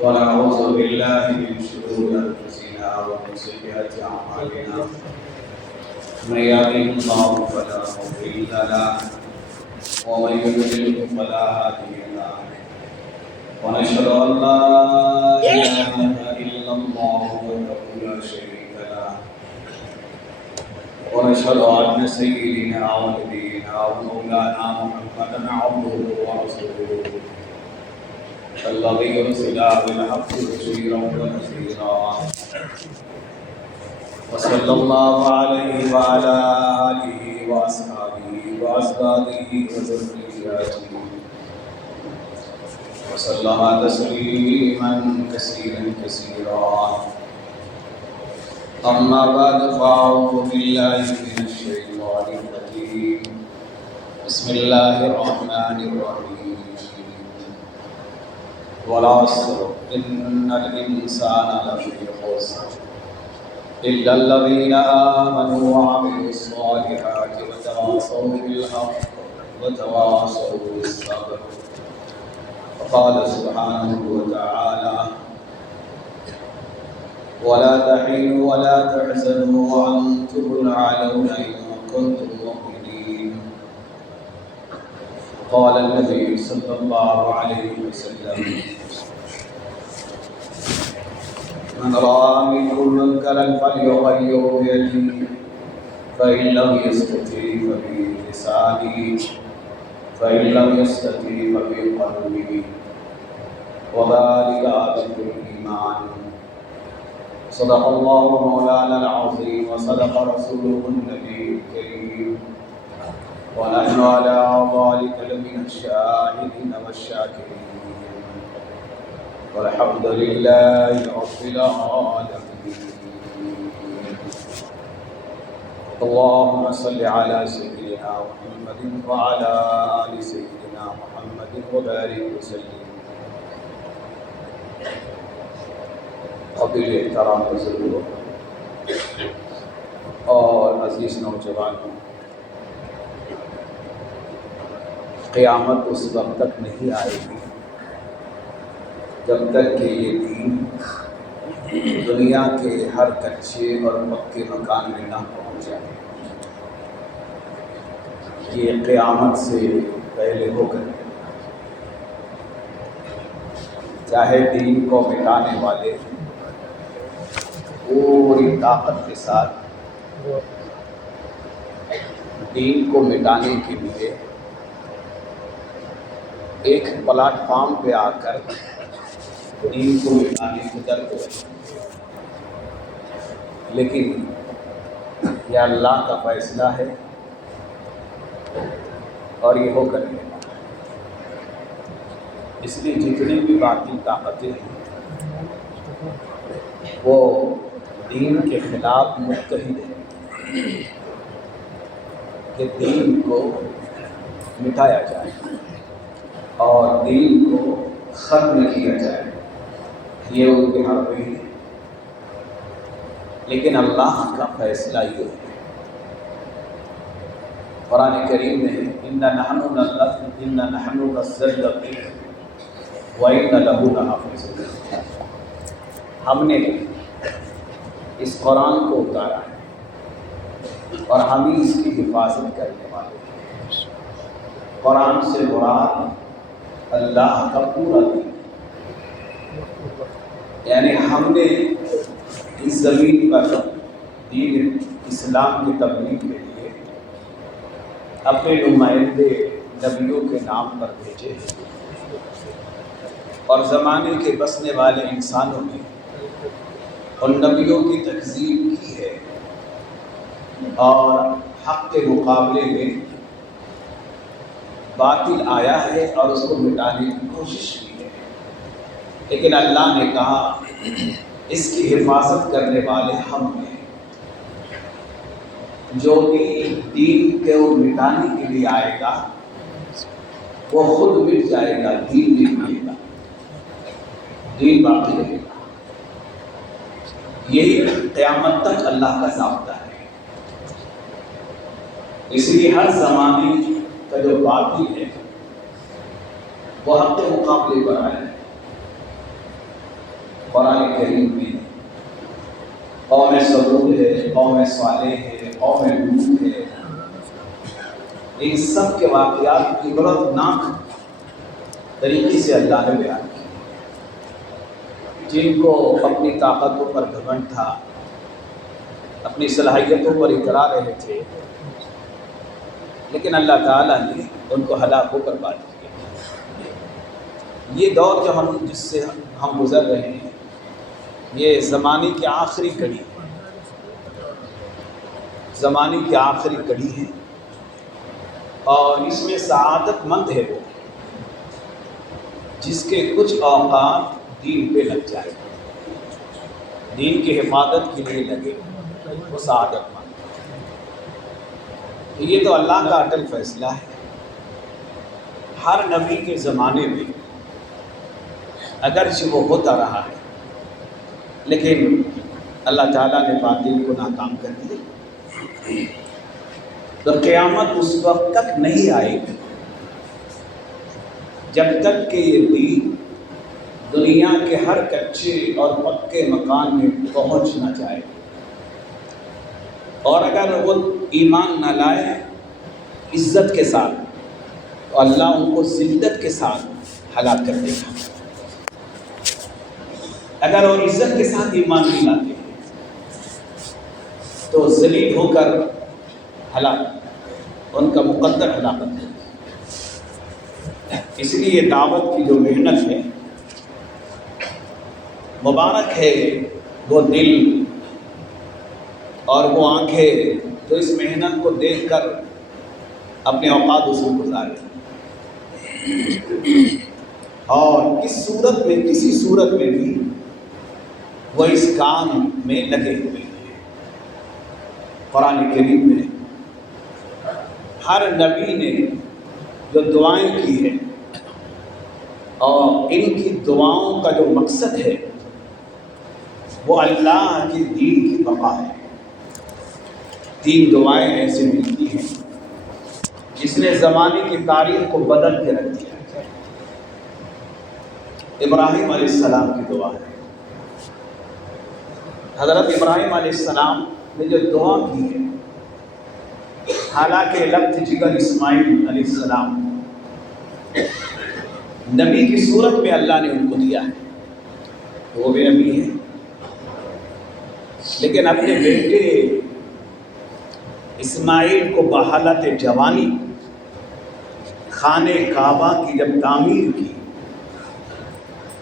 ونعوذ بالله من شرور أنفسنا ومن سيئات أعمالنا من يهده الله فلا مضل له ومن يضلل فلا هادي له ونشهد أن لا إله إلا الله وحده لا شريك له ونشهد أن سيدنا ونبينا ومولانا محمدا عبده ورسوله الذي أرسل بالحق بشيرا ونذيرا وصلى الله عليه وعلى آله وأصحابه وأزواجه وذرياته وسلم تسليما كثيرا كثيرا أما بعد فأعوذ بالله من الشيطان الرجيم بسم الله الرحمن الرحيم والعصر إن الإنسان لفي خسر إلا الذين آمنوا وعملوا الصالحات وتواصوا بالحق وتواصوا بالصبر وقال سبحانه وتعالى ولا تحينوا ولا تحزنوا وأنتم الأعلون إن كنتم مؤمنين قال النبي صلى الله عليه وسلم من رأى منكم منكرا فليغيره بيده فإن لم يستطع فبلسانه فإن لم يستطع فبقلبه وذلك أضعف الإيمان صدق الله مولانا العظيم وصدق رسوله النبي الكريم ونحن على ذلك لمن الشاهدين والشاكرين والحمد لله رب العالمين اللهم صل على سيدنا محمد وعلى آل سيدنا محمد وبارك وسلم قابل احترام بزرگوں اور عزیز نوجوانوں، قیامت اس وقت تک نہیں آئے گی جب تک کہ یہ دین دنیا کے ہر کچے اور پکے مکان میں نہ پہنچ جائے۔ یہ قیامت سے پہلے ہو کر چاہے دین کو مٹانے والے پوری طاقت کے ساتھ دین کو مٹانے کے لیے ایک پلیٹ فارم پہ آ کر دین کو مٹانے کی درد ہے، لیکن یہ اللہ کا فیصلہ ہے اور یہ ہو کر گا۔ اس لیے جتنی بھی باقی طاقتیں ہیں وہ دین کے خلاف متحد ہیں کہ دین کو مٹایا جائے اور دین کو ختم کیا جائے، یہ ان کے حق میں ہے۔ لیکن اللہ کا فیصلہ یہ ہے، قرآن کریم میں اِنَّا نَحْنُ نَزَّلْنَا الذِّكْرَ وَإِنَّا لَهُ لَحَافِظُونَ، ہم نے اس قرآن کو اتارا ہے اور ہم ہی اس کی حفاظت کرنے والے ہیں۔ قرآن سے مراد اللہ کا پورا دین، یعنی ہم نے اس زمین پر دین اسلام کی تبلیغ کے لیے اپنے نمائندے نبیوں کے نام پر بھیجے اور زمانے کے بسنے والے انسانوں نے ان نبیوں کی تکذیب کی ہے اور حق کے مقابلے میں باطل آیا ہے اور اس کو مٹانے کی کوشش کی ہے، لیکن اللہ نے کہا اس کی حفاظت کرنے والے ہم ہیں۔ جو بھی دین کو مٹانے کے لیے آئے گا وہ خود مٹ جائے گا، دین نہیں مٹے گا، دین باقی رہے گا۔ یہی قیامت تک اللہ کا ضابطہ ہے۔ اس لیے ہر زمانے کا جو باطل ہے وہ حق کے مقابلے پر آیا ہے، کریم میں قوم سمود ہے، قوم صالح ہے، قوم لوط ہے، ان سب کے واقعات عبرتناک طریقے سے اللہ نے بیان کیے۔ جن کو اپنی طاقتوں پر گھمنڈ تھا، اپنی صلاحیتوں پر اترا رہے تھے، لیکن اللہ تعالیٰ نے ان کو ہلاک ہو کر بات کیا۔ یہ دور جو جس سے ہم گزر رہے ہیں، یہ زمانے کی آخری کڑی ہے، زمانے کی آخری کڑی ہے، اور اس میں سعادت مند ہے وہ جس کے کچھ اوقات دین پہ لگ جائے، دین کی حفاظت کے لیے لگے، وہ سعادت مند۔ یہ تو اللہ کا اٹل فیصلہ ہے۔ ہر نبی کے زمانے میں اگرچہ وہ ہوتا رہا ہے، لیکن اللہ تعالیٰ نے باطل کو ناکام کر دیا۔ تو قیامت اس وقت تک نہیں آئے گی جب تک کہ یہ دین دنیا کے ہر کچے اور پکے مکان میں پہنچ نہ جائے، اور اگر وہ ایمان نہ لائے عزت کے ساتھ تو اللہ ان کو ذلت کے ساتھ ہلاک کر دے گا۔ اگر وہ عزت کے ساتھ ایمان نہیں لاتے تو ذلیل ہو کر ہلاک، ان کا مقدر ہلاکت ہے۔ اس لیے دعوت کی جو محنت ہے، مبارک ہے وہ دل اور وہ آنکھیں جو اس محنت کو دیکھ کر اپنے اوقات اس میں گزارے، اور کس صورت میں، کسی صورت میں بھی وہ اس کام میں لگے ہوئے ہیں۔ قرآن کریم میں ہر نبی نے جو دعائیں کی ہیں، اور ان کی دعاؤں کا جو مقصد ہے وہ اللہ کے دین کی بقا ہے۔ 3 دعائیں ایسے ملتی ہیں جس نے زمانے کی تاریخ کو بدل کے رکھ دیا۔ ابراہیم علیہ السلام کی دعا ہے۔ حضرت ابراہیم علیہ السلام نے جو دعا کی ہے، حالانکہ لبت جگر اسماعیل علیہ السلام نبی کی صورت میں اللہ نے ان کو دیا ہے، وہ بھی نبی ہے، لیکن اپنے بیٹے اسماعیل کو بحالت جوانی خانہ کعبہ کی جب تعمیر کی،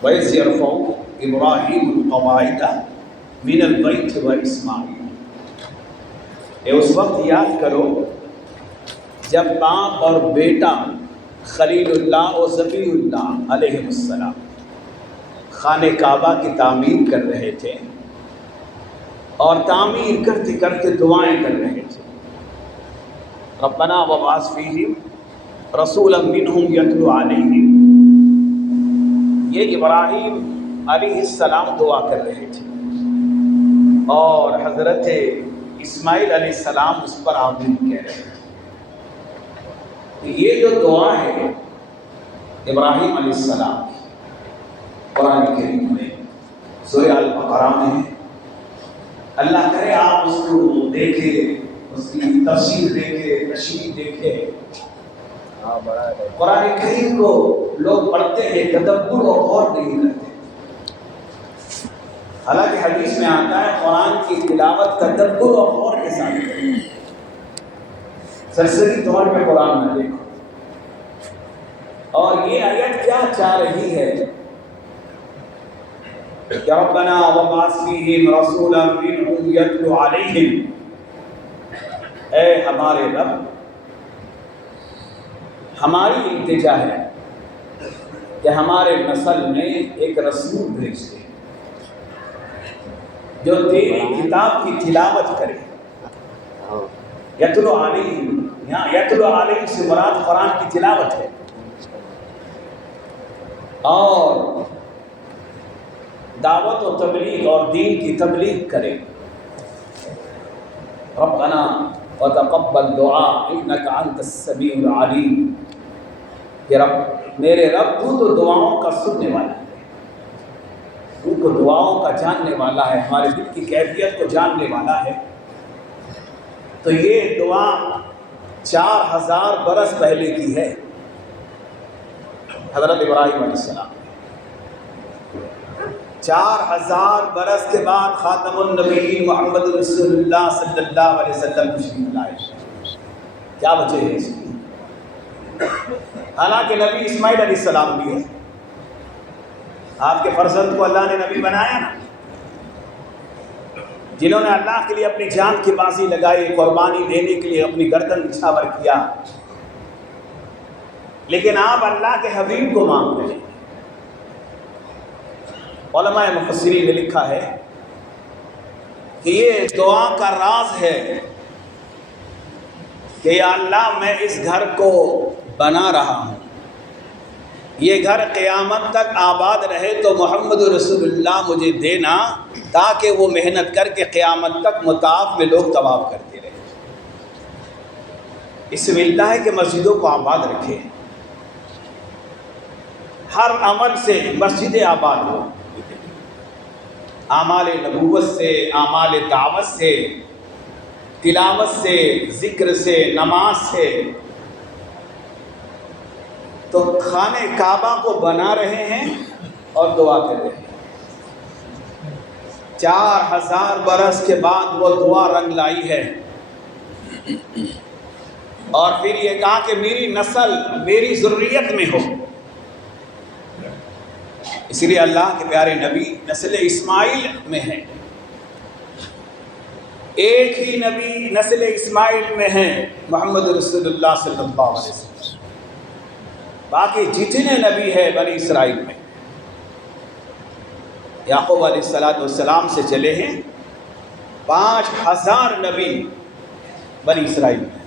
وَإِذْ يَرْفَعُ إِبْرَاهِيمُ الْقَوَاعِدَ مِنَ الْبَيْتِ وَإِسْمَاعِيلُ، اس وقت یاد کرو جب باپ اور بیٹا خلیل اللہ و ذبی اللہ علیہ السلام خانہ کعبہ کی تعمیر کر رہے تھے، اور تعمیر کرتے کرتے دعائیں کر رہے تھے۔ ربنا وابعث فیہم رسولا منہم یتلو علیہم، یہ ابراہیم علیہ السلام دعا کر رہے تھے، اور حضرت اسماعیل علیہ السلام اس پر آمین کہہ رہے تھے۔ یہ جو دعا ہے ابراہیم علیہ السلام قرآن کریم میں سورہ البقرہ میں، اللہ کرے آپ اس کو دیکھیں، اس کی تفسیر دیکھیں، تشریح دیکھیں۔ قرآن کریم کو لوگ پڑھتے ہیں، تدبر اور غور نہیں کرتے۔ حالانکہ حدیث میں آتا ہے قرآن کی تلاوت تدبر اور غور کے ساتھ کریں، سرسری طور پہ قرآن نہ دیکھو۔ اور یہ آیت کیا چاہ رہی ہے کہ ربنا وابعث فیہم رسولا منہم یتلو علیہم، اے ہمارے رب، ہماری التجا ہے کہ ہمارے نسل میں ایک رسول بھیج دے جو تیری کتاب کی تلاوت کرے۔ یتلو علیہم، یہاں یتلو علیہم سے مراد قرآن کی تلاوت ہے، اور دعوت و تبلیغ اور دین کی تبلیغ کرے۔ ربنا وتقبل دعا انک انت السمیع العلیم، کہ رب، میرے رب تو دعاؤں کا سننے والا ہے، تو کو دعاؤں کا جاننے والا ہے، ہمارے دل کی کیفیت کو جاننے والا ہے، تو یہ دعا 4000 برس پہلے کی ہے، حضرت ابراہیم علیہ السلام۔ 4000 برس کے بعد خاتم النبیین محمد رسول اللہ صلی اللہ علیہ وسلم تشریف لائے۔ کیا وجہ ہے اس کی؟ حالانکہ نبی اسماعیل علیہ السلام بھی ہے، آپ کے فرزند کو اللہ نے نبی بنایا نا، جنہوں نے اللہ کے لیے اپنی جان کی بازی لگائی، قربانی دینے کے لیے اپنی گردن نچھاور کیا، لیکن آپ اللہ کے حبیب کو مانگ رہے ہیں۔ علماء مفسرین نے لکھا ہے کہ یہ دعا کا راز ہے کہ یا اللہ میں اس گھر کو بنا رہا ہوں، یہ گھر قیامت تک آباد رہے تو محمد رسول اللہ مجھے دینا، تاکہ وہ محنت کر کے قیامت تک مطاف میں لوگ طواف کرتے رہے۔ اس سے ملتا ہے کہ مسجدوں کو آباد رکھے، ہر عمل سے مسجد آباد ہو، اعمال نبوت سے، اعمال دعوت سے، تلاوت سے، ذکر سے، نماز سے۔ تو خانہ کعبہ کو بنا رہے ہیں اور دعا کر رہے ہیں۔ 4000 برس کے بعد وہ دعا رنگ لائی ہے، اور پھر یہ کہا کہ میری نسل میری ذریت میں ہو۔ اس لیے اللہ کے پیارے نبی نسل اسماعیل میں ہیں، ایک ہی نبی نسل اسماعیل میں ہیں، محمد رسول اللہ صلی اللہ علیہ وسلم۔ باقی جتنے نبی ہیں بنی اسرائیل میں، یعقوب علیہ السلام سے چلے ہیں 5000 نبی بنی اسرائیل میں،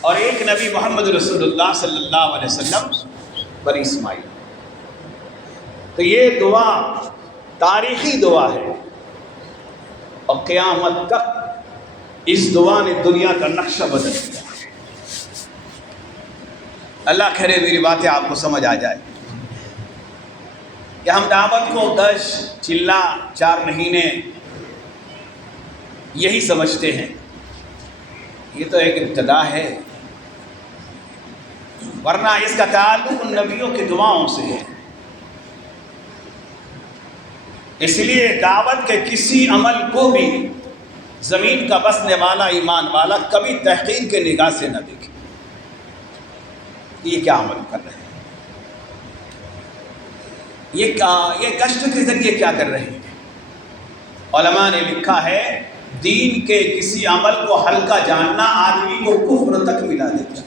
اور ایک نبی محمد رسول اللہ صلی اللہ علیہ وسلم بنی اسماعیل۔ تو یہ دعا تاریخی دعا ہے، اور قیامت تک اس دعا نے دنیا کا نقشہ بدل دیا۔ اللہ کرے میری باتیں آپ کو سمجھ آ جائے کہ ہم دعوت کو 10 چلہ 4 مہینے یہی سمجھتے ہیں، یہ تو ایک ابتدا ہے، ورنہ اس کا تعلق ان نبیوں کی دعاؤں سے ہے۔ اس لیے دعوت کے کسی عمل کو بھی زمین کا بسنے والا ایمان والا کبھی تحقیر کے نگاہ سے نہ دیکھے، یہ کیا عمل کر رہے ہیں، یہ کشت کے ذریعے کیا کر رہے ہیں۔ علماء نے لکھا ہے دین کے کسی عمل کو ہلکا جاننا آدمی کو کفر تک ملا دیتا ہے،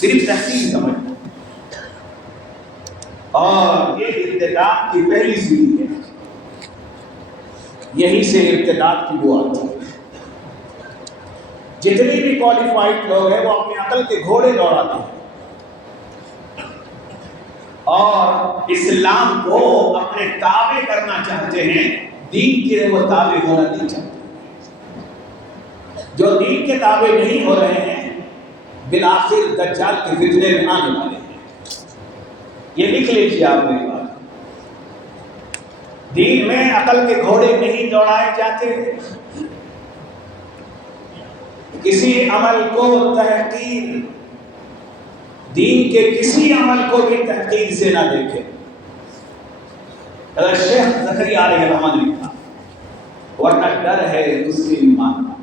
صرف تحقیر سمجھنا، اور یہ ارتداد کی پہلی سیڑھی ہے، یہیں سے ارتداد کی وہ آتی ہے۔ جتنے بھی کوالیفائڈ لوگ ہیں وہ اپنی عقل کے گھوڑے دوڑاتے ہیں اور اسلام کو اپنے تابع کرنا چاہتے ہیں، دین کے وہ تابع ہونا نہیں چاہتے۔ جو دین کے تابع نہیں ہو رہے ہیں بالآخر دجال کے فتنے میں آنے والے ہیں۔ یہ لکھ لیجیے آپ میری بات، دین میں عقل کے گھوڑے نہیں دوڑائے جاتے، کسی عمل کو تحقیر، دین کے کسی عمل کو بھی تحقیر سے نہ دیکھے۔ شیخ زکریا علیہ الرحمن نے کہا ورنہ ڈر ہے اس کے ایمان کا،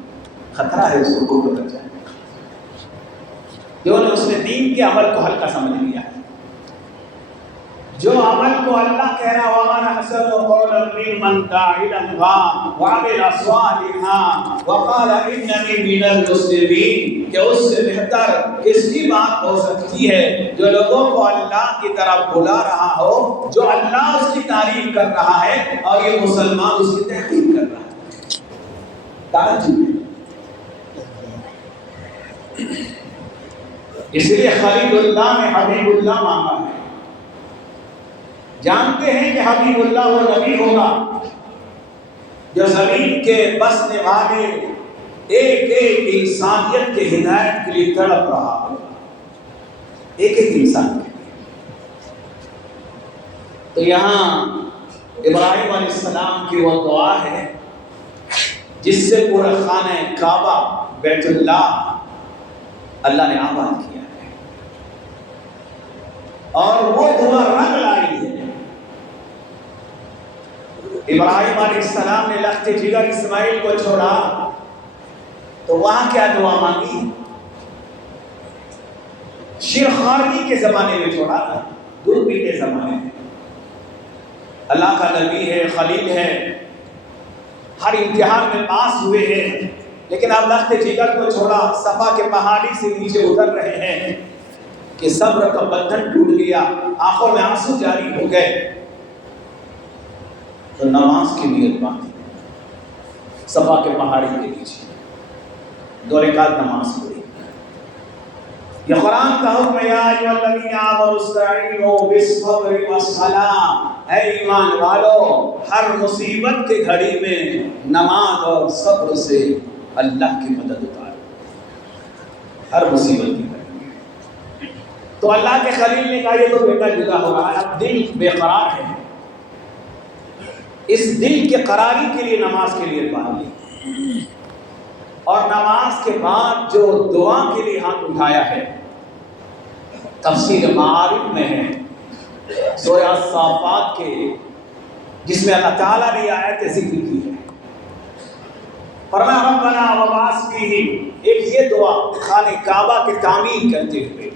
خطرہ ہے اس کو کفر کر جائے، کیوں اس نے دین کے عمل کو ہلکا سمجھ لیا ہے۔ جو عمل کو اللہ کہہ رہا وَمَنْ أَحْسَنُ قَوْلًا مِّمَّنْ دَعَا إِلَى اللَّهِ وَعَمِلَ صَالِحًا وَقَالَ إِنَّنِي مِنَ الْمُسْلِمِينَ، کہ اس سے بہتر کس کی بات ہو سکتی ہے جو لوگوں کو اللہ کی طرف بلا رہا ہو، جو اللہ اس کی تعریف کر رہا ہے اور یہ مسلمان اس کی تحقیر کر رہا ہے۔ تعجب ہے۔ اس لیے خلیل اللہ نے حبیب اللہ مانگا ہے، جانتے ہیں کہ حبیب اللہ وہ نبی ہوگا جو زمین کے بسنے والے ایک ایک انسانیت کے ہدایت کے لیے تڑپ رہا ہوگا، ایک ایک انسان کے لیے۔ تو یہاں ابراہیم علیہ السلام کی وہ دعا ہے جس سے پورا خانہ کعبہ بیت اللہ نے آباد کیا ہے، اور وہ دعا رنگ لائی ہے۔ ابراہیم علیہ السلام نے لخت جگر اسماعیل کو چھوڑا تو وہاں کیا دعا مانگی؟ شیرخواری کے زمانے میں چھوڑا تھا، دودھ کے زمانے میں۔ اللہ کا نبی ہے، خلیل ہے، ہر امتحان میں پاس ہوئے ہیں، لیکن اب لخت جگر کو چھوڑا، صفا کے پہاڑی سے نیچے اتر رہے ہیں کہ صبر کا بندھن ٹوٹ گیا، آنکھوں میں آنسو جاری ہو گئے، تو نماز کی نیت باندھی، صفا کے پہاڑی کے نیچے 2 رکعت نماز پڑھی۔ یہ قرآن کا حکم ہے، یا ایھا الذین آمنوا استعینوا بالصبر والصلاۃ، اے ایمان والو ہر مصیبت کے گھڑی میں نماز اور صبر سے اللہ کی مدد اتارو، ہر مصیبت کی گھڑی میں۔ تو اللہ کے خلیل نے کہا یہ تو بیٹا جدا ہو رہا ہے، اب دل بے قرار ہے، اس دل کے قراری کے لیے نماز کے لیے باندھ لی، اور نماز کے بعد جو دعا کے لیے ہاتھ اٹھایا ہے تفسیر معارف میں ہے سورہ الصافات کے، جس میں اللہ تعالیٰ نے آیت ذکر کی ہے۔ فرمایا ربنا وبعث فیہم، ایک یہ دعا خانہ کعبہ کی تعمیر کرتے ہوئے،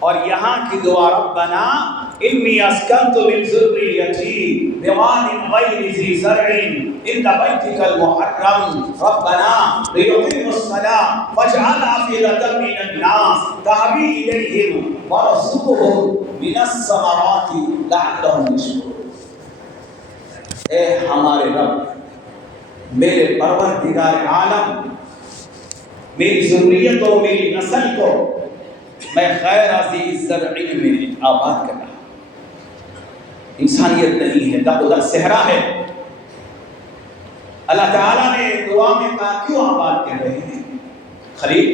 اور یہاں کی دعا ربنا انی اسکنت من ذریتی بواد غیر ذی زرع عند بیتک المحرم ربنا لیقیموا الصلاة فاجعل أفئدة من الناس تهوی الیہم وارزقهم من الثمرات لعلهم یشکرون۔ اے ہمارے رب، میرے پروردگار عالم، میری ذریت و میری نسل کو میں غیر ذی زرع میں آباد کرنا، انسانیت نہیں ہے، دق صحرا ہے۔ اللہ تعالیٰ نے دعا میں کہا کیوں آباد کر رہے ہیں خلیل؟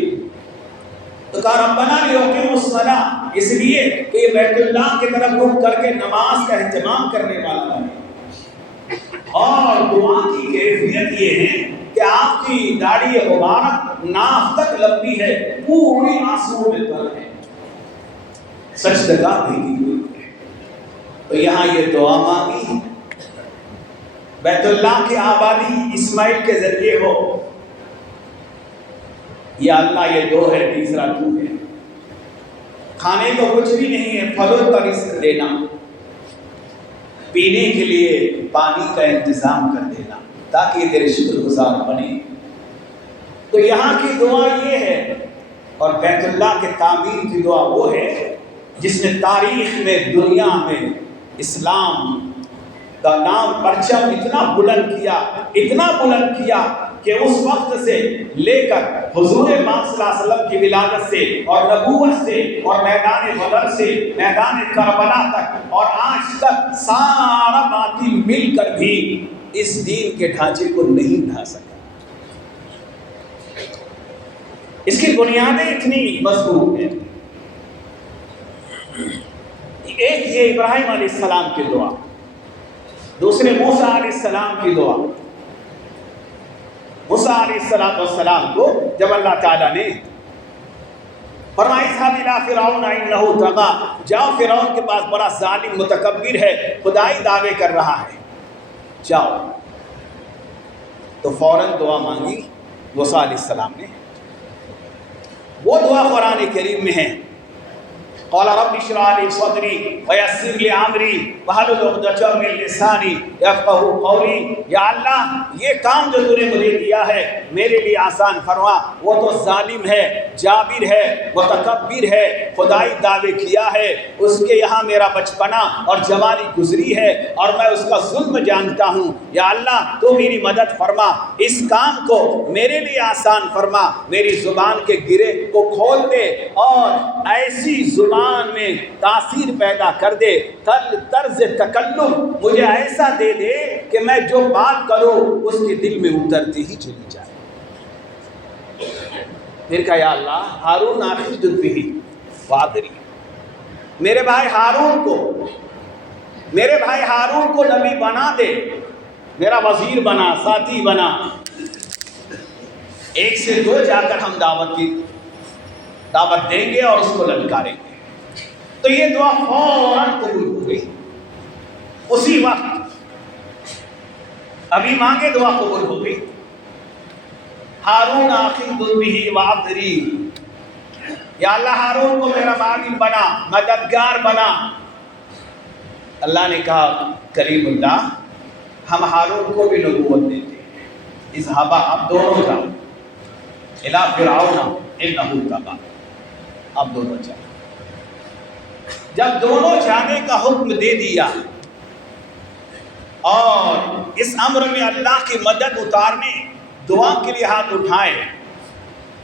تو کہا ربنا لیقیموا الصلاۃ، اس لیے کہ یہ بیت اللہ کی طرف رخ کر کے نماز کا اہتمام کرنے والا ہے، اور دعا کی کیفیت یہ ہے کہ آپ کی داڑھی مبارک ناف تک لمبی ہے، پوری آنسو میں تر ہے، سجدگاہ بھی کی ہوئی ہے۔ تو یہاں یہ دعا مانگی بیت اللہ کی آبادی اسماعیل کے ذریعے ہو، یا اللہ یہ دو ہے، تیسرا تو ہے۔ کھانے کو کچھ بھی نہیں ہے، پھلوں کا رزق دینا، پینے کے لیے پانی کا انتظام کر دینا تاکہ یہ تیرے شکر گزار بنے۔ تو یہاں کی دعا یہ ہے، اور بیت اللہ کے تعمیر کی دعا وہ ہے جس نے تاریخ میں دنیا میں اسلام کا نام پرچم اتنا بلند کیا کہ اس وقت سے لے کر حضور پاک صلی اللہ علیہ وسلم کی ولادت سے اور نبوت سے اور میدان بدر سے میدان کربلا تک اور آج تک سارا باطل مل کر بھی اس دین کے ڈھانچے کو نہیں ڈھا سکا۔ اس کی بنیادیں اتنی مضبوط ہیں۔ ایک یہ ابراہیم علیہ السلام کی دعا، دوسرے موسیٰ علیہ السلام کی دعا۔ موسیٰ علیہ السلام کو جب اللہ تعالیٰ نے فرمایا اذهب الى فرعون انه طغى، جاؤ فرعون کے پاس، بڑا ظالم متکبر ہے، خدائی دعوے کر رہا ہے، جاؤ، تو فوراً دعا مانگی موسیٰ علیہ السلام نے۔ وہ دعا قرآن کریم میں ہے، قال رب اشرح لي صدري ويسر لي امري واحلل عقدة من لساني يفقهوا قولي، یا اللہ یہ کام جو تو نے مجھے دیا ہے میرے لیے آسان فرما۔ وہ تو ظالم ہے، جابر ہے، متکبر ہے، خدائی دعوے کیا ہے، اس کے یہاں میرا بچپنا اور جوانی گزری ہے اور میں اس کا ظلم جانتا ہوں، یا اللہ تو میری مدد فرما، اس کام کو میرے لیے آسان فرما، میری زبان کے گرے کو کھول دے اور ایسی زبان میں تاثیر پیدا کر دے، طرز تکلم مجھے ایسا دے دے کہ میں جو بات کروں اس کے دل میں اترتی ہی چلی جائے۔ پھر کہا یا اللہ ہارون آخر جد بھی وادری، میرے بھائی ہارون کو میرے بھائی ہارون کو نبی بنا دے، میرا وزیر بنا، ساتھی بنا، ایک سے دو جا کر ہم دعوت دیں گے اور اس کو للکاریں گے۔ تو یہ دعا فوراً قبول ہو گئی، اسی وقت، ابھی مانگے دعا قبول ہو گئی۔ ہارون آخر بھی وابری، یا اللہ ہارون کو میرا معاون بنا، مددگار بنا۔ اللہ نے کہا کریم اللہ، ہم ہارون کو بھی نبوت دیتے ہیں، اذهبا، اب دونوں جاؤ، الی فرعون انہ طغی، اب دونوں جاؤ۔ جب دونوں جانے کا حکم دے دیا اور اس امر میں اللہ کی مدد اتارنے، دعا کے لیے ہاتھ اٹھائے،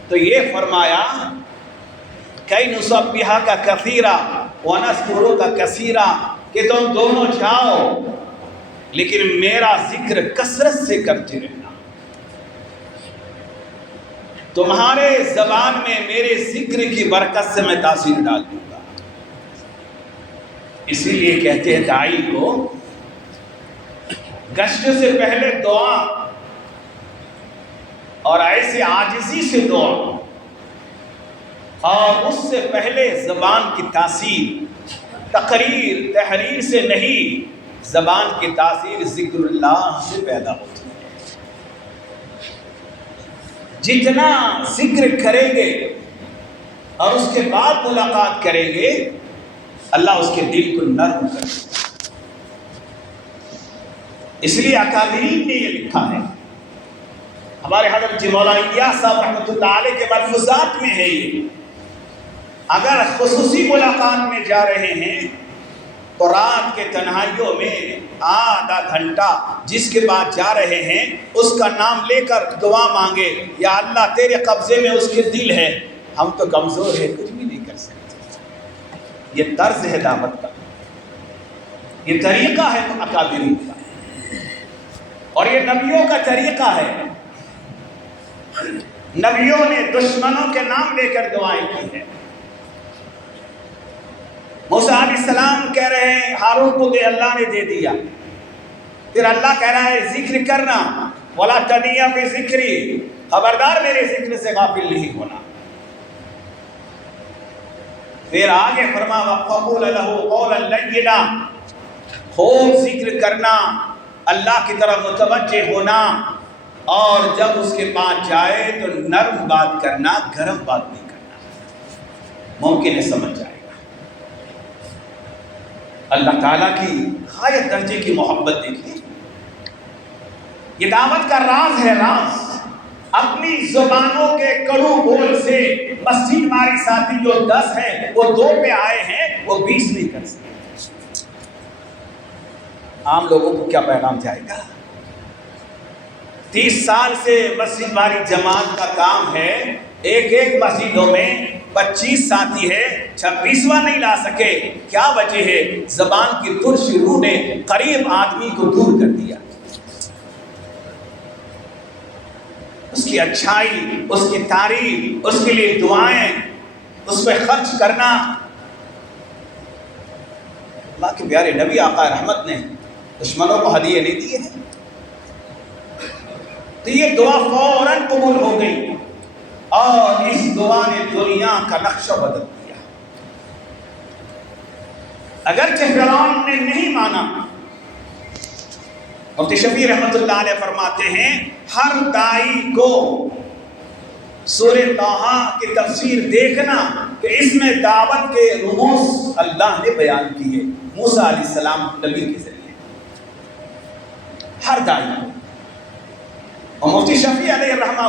تو یہ فرمایا کئی نسبحک کثیرا ونذکرک کثیرا، کہ تم دونوں جاؤ لیکن میرا ذکر کثرت سے کرتے رہنا، تمہارے زبان میں میرے ذکر کی برکت سے میں تاثیر ڈال دوں گا۔ اسی لیے کہتے ہیں داعی کو گشت سے پہلے دعا اور ایسے عاجزی سے دعا، اور اس سے پہلے زبان کی تاثیر تقریر تحریر سے نہیں، زبان کی تاثیر ذکر اللہ سے پیدا ہوتی ہے۔ جتنا ذکر کریں گے اور اس کے بعد ملاقات کریں گے، اللہ اس کے دل کو نرم کرے گا۔ اس لیے اکابرین نے یہ لکھا ہے، ہمارے حضرت مولانا الیاس صاحب رحمۃ اللہ علیہ کے ملفوظات میں ہے یہ، اگر خصوصی ملاقات میں جا رہے ہیں تو رات کے تنہائیوں میں آدھا گھنٹہ جس کے بعد جا رہے ہیں اس کا نام لے کر دعا مانگے، یا اللہ تیرے قبضے میں اس کے دل ہے، ہم تو کمزور ہیں، کچھ بھی نہیں کر سکتے۔ یہ طرز ہے دعوت کا، یہ طریقہ ہے اکابرین کا، اور یہ نبیوں کا طریقہ ہے۔ نبیوں نے دشمنوں کے نام لے کر دعائیں کی ہیں۔ موسیٰ علیہ السلام کہہ رہے ہیں ہارون کو دے، اللہ نے دے دیا، پھر اللہ کہہ رہا ہے ذکر کرنا، وَلَا تَنِيَّ بِذِكْرِي، خبردار میرے ذکر سے غافل نہیں ہونا۔ پھر آگے فرما وَقَقُولَ لَهُ قَوْلًا لَيِّنًا، خوب ذکر کرنا، اللہ کی طرف متوجہ ہونا، اور جب اس کے پاس جائے تو نرم بات کرنا، گرم بات نہیں کرنا، ممکن ہے سمجھ جائے۔ اللہ تعالیٰ کی غایت درجے کی محبت دیکھیے، یہ دعوت کا راز ہے، راز۔ اپنی زبانوں کے کڑو بول سے مسجد ہماری ساتھی جو 10 ہیں وہ 2 پہ آئے ہیں، وہ 20 نہیں کر سکتے۔ عام لوگوں کو کیا پیغام جائے گا؟ 30 سال سے مسجد ہماری جماعت کا کام ہے، ایک مسجدوں میں 25 ساتھی ہے، 26واں نہیں لا سکے، کیا وجہ ہے؟ زبان کی ترش روح نے قریب آدمی کو دور کر دیا۔ اس کی اچھائی، اس کی تعریف، اس کے لیے دعائیں، اس پہ خرچ کرنا۔ اللہ کے پیارے نبی آقا رحمت نے دشمنوں کو ہدیے نہیں دیے ہیں، تو یہ دعا فوراً قبول ہو گئی، اور اس دعا نے دنیا کا نقشہ بدل دیا۔ اگرچہ فرعون نے نہیں مانا، مفتی شفیع رحمۃ اللہ علیہ فرماتے ہیں ہر داعی کو سورہ طٰہٰ کی تفسیر دیکھنا کہ اس میں دعوت کے رموز اللہ نے بیان کیے موسیٰ علیہ السلام نبی کے ذریعے، ہر داعی۔ اور مفتی شفیع علیہ الرحمہ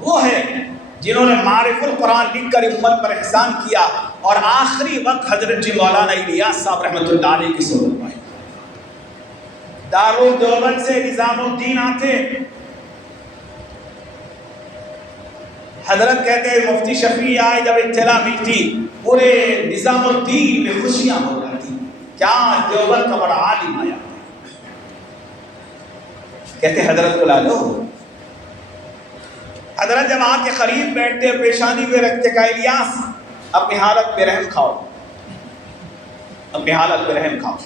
وہ ہے جنہوں نے معارف القرآن لکھ کر امت پر احسان کیا، اور آخری وقت حضرت مولانا الیاس صاحب رحمۃ اللہ علیہ کی صحبت پائی۔ دارالدیوبند سے نظام الدین آتے، حضرت کہتے ہیں مفتی شفیع آئے، جب اطلاع ملتی پورے نظام الدین میں خوشیاں ہو جاتی، کیا دیوبند کا بڑا عالم آیا۔ کہتے حضرت کو لا لو۔ حضرت جب آ کے قریب بیٹھتے، پیشانی پہ رکھتے، کہا الیاس اپنی حالت پہ رحم کھاؤ، اپنی حالت پہ رحم کھاؤ۔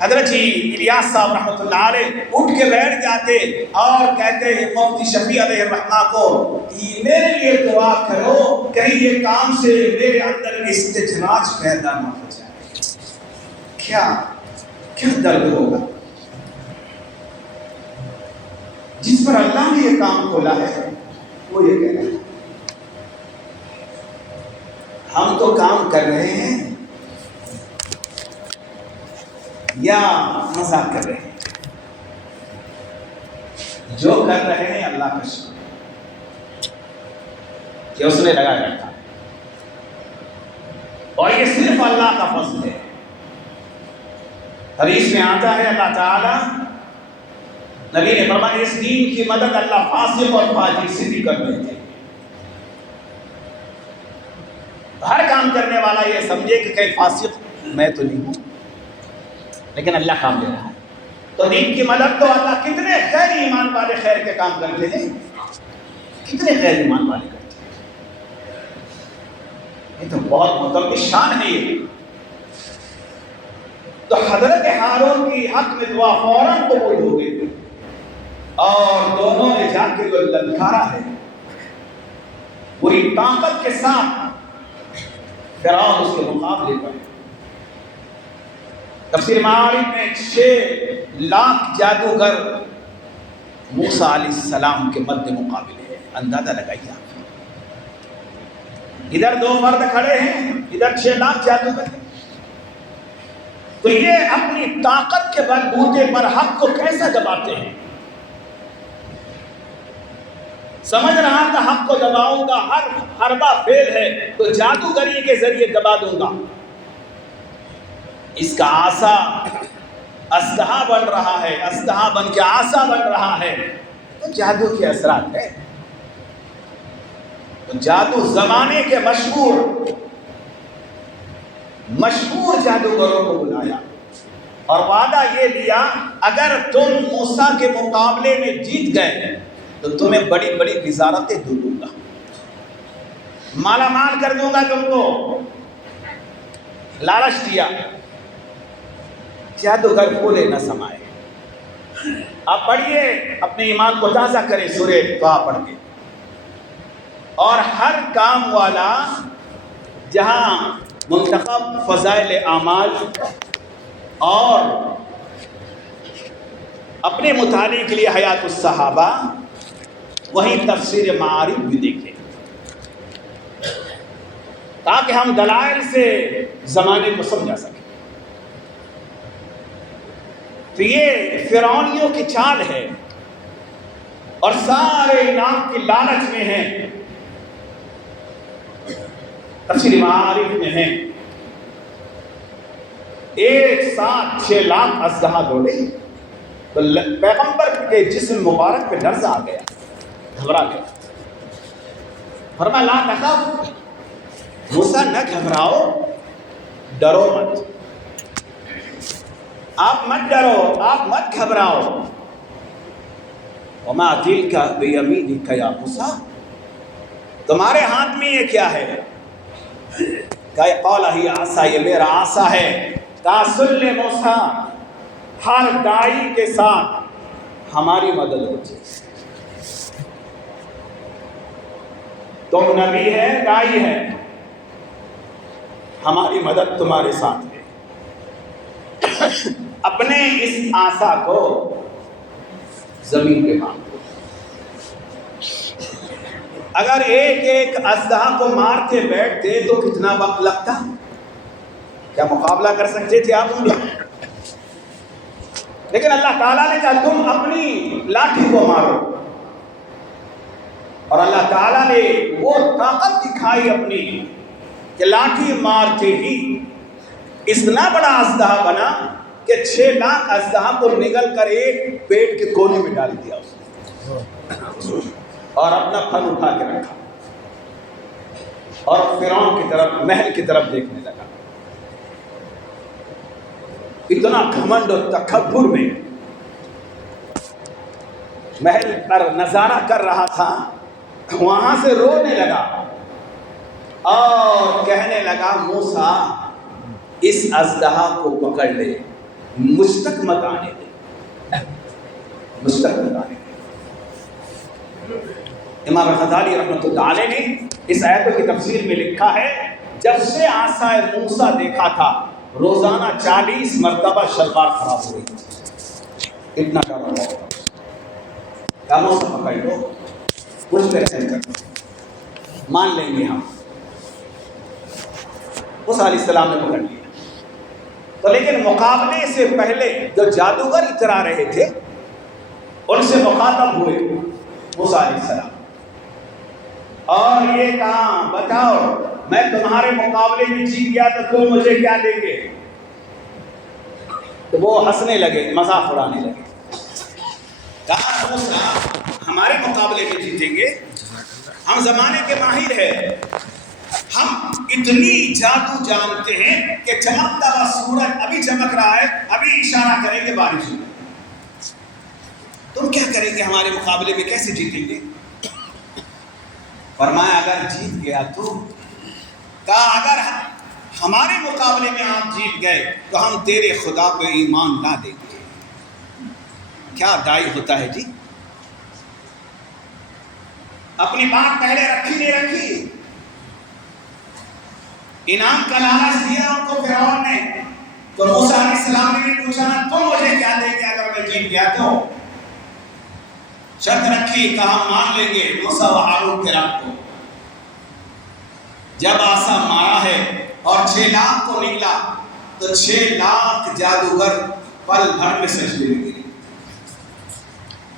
حضرت جی الیاس صاحب رحمۃ اللہ علیہ اٹھ کے بیٹھ جاتے اور کہتے ہیں مفتی شفیع علیہ الرحمہ کو میرے لیے دعا کرو کہیں یہ کام سے میرے اندر استجراج پیدا نہ ہو جائے. کیا درد ہوگا جس پر اللہ نے یہ کام کھولا ہے. وہ یہ کہہ رہا ہے ہم تو کام کر رہے ہیں یا مذاق کر رہے ہیں. جو کر رہے ہیں اللہ کا شکر کہ اس نے لگا رکھا اور یہ صرف اللہ کا فضل ہے. حدیث میں آتا ہے اللہ تعالی نبی نے فرمایا اس دین کی مدد اللہ فاسق اور فاجر سے بھی کر دیتے. ہر کام کرنے والا یہ سمجھے کہ کہیں فاسق میں تو نہیں ہوں لیکن اللہ کام دے رہا ہے. تو دین کی مدد تو اللہ کتنے خیر ایمان والے خیر کے کام کرتے ہیں, کتنے خیر ایمان والے کرتے ہیں. یہ تو بہت متعلق شان ہے. یہ تو حضرت ہارون کی حق میں دعا فوراً قبول ہو گئی اور دونوں نے جا کے جو للکارا ہے پوری طاقت کے ساتھ فرعون اس کے مقابلے پر. تفسیر معارف میں 6 لاکھ جادوگر موسیٰ علیہ السلام کے مد مقابلے ہیں. اندازہ لگائیے آپ. ادھر 2 مرد کھڑے ہیں, ادھر 6 لاکھ جادوگر ہیں. تو یہ اپنی طاقت کے بلبوتے پر حق کو کیسا دباتے ہیں. سمجھ رہا تھا حق کو دباؤں گا, ہر حربہ فیل ہے تو جادوگری کے ذریعے دبا دوں گا. اس کا عصا اسدحا بن رہا ہے, اسدحا بن کے عصا بن رہا ہے. تو جادو کے اثرات ہے. تو جادو زمانے کے مشہور جادوگروں کو بلایا اور وعدہ یہ لیا اگر تم موسیٰ کے مقابلے میں جیت گئے تو تمہیں بڑی بڑی وزارتیں دوں گا, مالا مال کر دوں گا تم کو. لالچ دیا. جادوگر بولے نہ سمائے. آپ پڑھیے اپنے ایمان کو تازہ کریں سورہ طٰ پڑھ کے. اور ہر کام والا جہاں منتخب فضائل اعمال اور اپنے مطالعے کے لیے حیات الصحابہ وہیں تفسیر معارف بھی دیکھیں تاکہ ہم دلائل سے زمانے کو سمجھا سکیں. تو یہ فرعونیوں کی چال ہے اور سارے انعام کی لالچ میں ہیں. تفسیر معارف میں ہیں ایک ساتھ 6 لاکھ اسدحا دوڑے تو پیغمبر کے جسم مبارک پہ لرزہ آ گیا, گھبرا گیا. فرمایا لا تخف, موسیٰ نہ گھبراؤ, ڈرو مت, آپ مت ڈرو, آپ مت گھبراؤ. وما تلک بیمینک یا موسیٰ, تمہارے ہاتھ میں یہ کیا ہے؟ قال ہی عصا, یہ میرا عصا ہے. تاسل موسیٰ, ہر دائی کے ساتھ ہماری مدد ہوتی ہے. تم نبی ہے, دائی ہے, ہماری مدد تمہارے ساتھ ہے. اپنے اس عصا کو زمین پہ مار دو. اگر ایک ایک اسدحا کو مارتے بیٹھتے تو کتنا وقت لگتا؟ کیا مقابلہ کر سکتے تھے آپ؟ لیکن اللہ تعالیٰ نے کہا تم اپنی لاٹھی کو مارو, اور اللہ تعالیٰ نے وہ طاقت دکھائی اپنی کہ لاٹھی مارتے ہی اتنا بڑا اسدحا بنا کہ 6 لاکھ اسدحا کو نگل کر ایک پیٹ کے کونے میں ڈال دیا اس نے اور اپنا پھن اٹھا کے رکھا اور فرعون کی طرف, محل کی طرف دیکھنے لگا. اتنا گھمنڈ و تکبر میں محل پر نظارہ کر رہا تھا, وہاں سے رونے لگا اور کہنے لگا موسیٰ اس اژدہا کو پکڑ لے, مجھ تک مت آنے دے، مجھ تک مت آنے دے۔ امام غزالی رحمۃ اللہ علیہ نے اس آیت کی تفسیر میں لکھا ہے، جب سے عصائے موسیٰ دیکھا تھا روزانہ 40 مرتبہ شلوار خراب ہو رہی تھی، اتنا ڈر ہوا کیا موسیٰ پکڑ لو کچھ پیسے کر مان لیں گے ہم۔ موسیٰ علیہ السلام نے پکڑ لیا، تو لیکن مقابلے سے پہلے جو جادوگر اترا رہے تھے ان سے مخاطب ہوئے موسیٰ علیہ السلام اور یہ کہا بتاؤ میں تمہارے مقابلے میں جیت گیا تو تم مجھے کیا دیں گے؟ تو وہ ہنسنے لگے، مذاق اڑانے لگے، کہا موسیٰ ہمارے مقابلے میں جیتیں گے؟ ہم زمانے کے ماہر ہیں، ہم اتنی جادو جانتے ہیں کہ چمکتا ہوا سورج ابھی چمک رہا ہے، ابھی اشارہ کریں گے بارش ہوگی، تم کیا کریں گے ہمارے مقابلے میں، کیسے جیتیں گے؟ فرمایا اگر جیت گیا تو، کہا اگر ہمارے مقابلے میں آپ جیت گئے تو ہم تیرے خدا پہ ایمان لا دیں گے۔ کیا دائی ہوتا ہے جی، اپنی بات پہلے رکھی نہیں رکھی، انعام کا لالچ دیا ان کو فرعون نے، تو موسیٰ علیہ السلام نے بھی پوچھا نا تم مجھے کیا دیں گے اگر میں جیت گیا تو؟ شرط رکھی، کہا مان لیں گے موسیٰ و ہارون کے رب کو۔ جب آسا مارا ہے اور 6 لاکھ کو نکلا تو 6 لاکھ جادوگر پل بھر میں سجدے میں گرے۔